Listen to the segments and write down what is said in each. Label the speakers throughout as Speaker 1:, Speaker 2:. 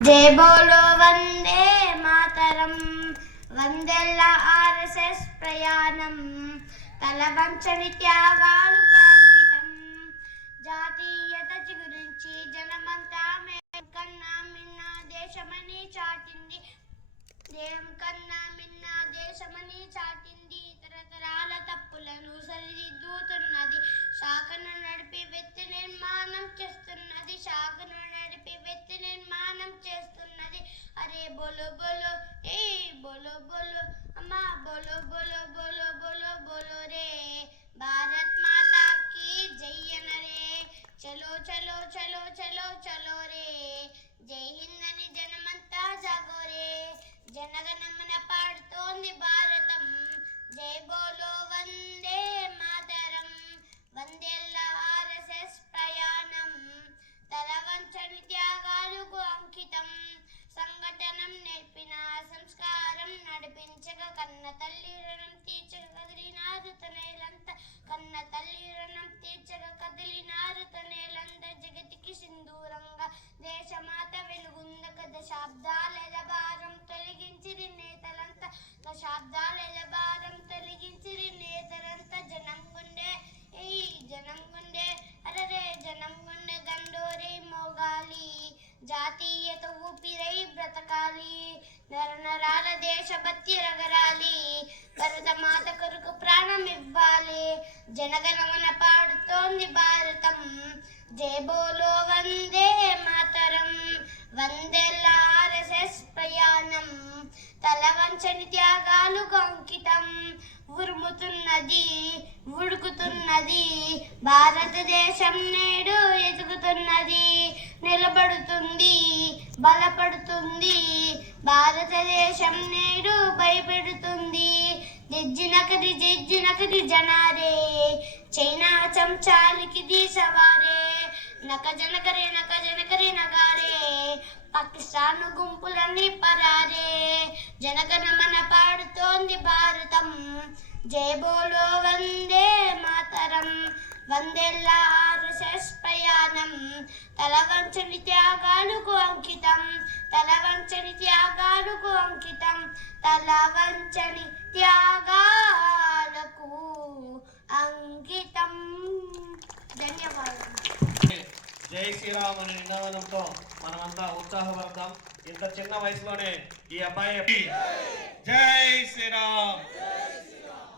Speaker 1: జై బోలో వందే మాతరం. వందెల్ల ఆర్ఎస్ఎస్ ప్రయాణం. తల వంచని త్యాగాలకు అంకితం జాతీయత గురించి జనమంతా మేం కన్నా మిన్న దేశమని చాటింది. దేహం కన్నా మిన్న దేశమని చాటింది. తరతరాల అరే బోలో బోలో ఏ బోలో బోలో అమ్మా బోలో బోలో ఊపిరై బ్రతకాలి. నరనరాల దేశభక్తి రగరాలి. భరత మాత కొరకు ప్రాణం ఇవ్వాలి. జనగణమన పాడుతోంది భారతం. జై బోలో వందే మాతరం. వందేళ్ళ ఆర్ఎస్ఎస్ ప్రయాణం. తల వంచని అంకితం ఉరుముతున్నది ఉడుకుతున్నది. భారతదేశం నేడు ఎదుగుతున్నది. బలపడుతుంది. భారతదేశం నేడు భయపెడుతుంది. జిజ్జినకది జిజ్జినకది జనారే. చైనా చంచాలికి దీసవారే నక జనకరే నక జనకరే నగారే. పాకిస్తాన్ గుంపులన్నీ పరారే. జనగణమన పాడుతోంది భారతం. జయబోలో వందే మాతరం. వందేళ్ళ తల వంచని త్యాగాలకు అంకితం తల వంచని త్యాగాలకు అంకితం తల వంచని త్యాగాలకు అంకితం. ధన్యవాదాలు
Speaker 2: జై శ్రీరామ్ అనే నినాదంతో మనమంతా ఉత్సాహపడతాం. ఇంత చిన్న వయసులోనే ఈ అబ్బాయి జై శ్రీరామ్.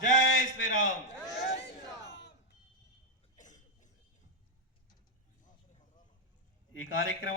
Speaker 2: జై శ్రీరామ్. ఈ కార్యక్రమాన్ని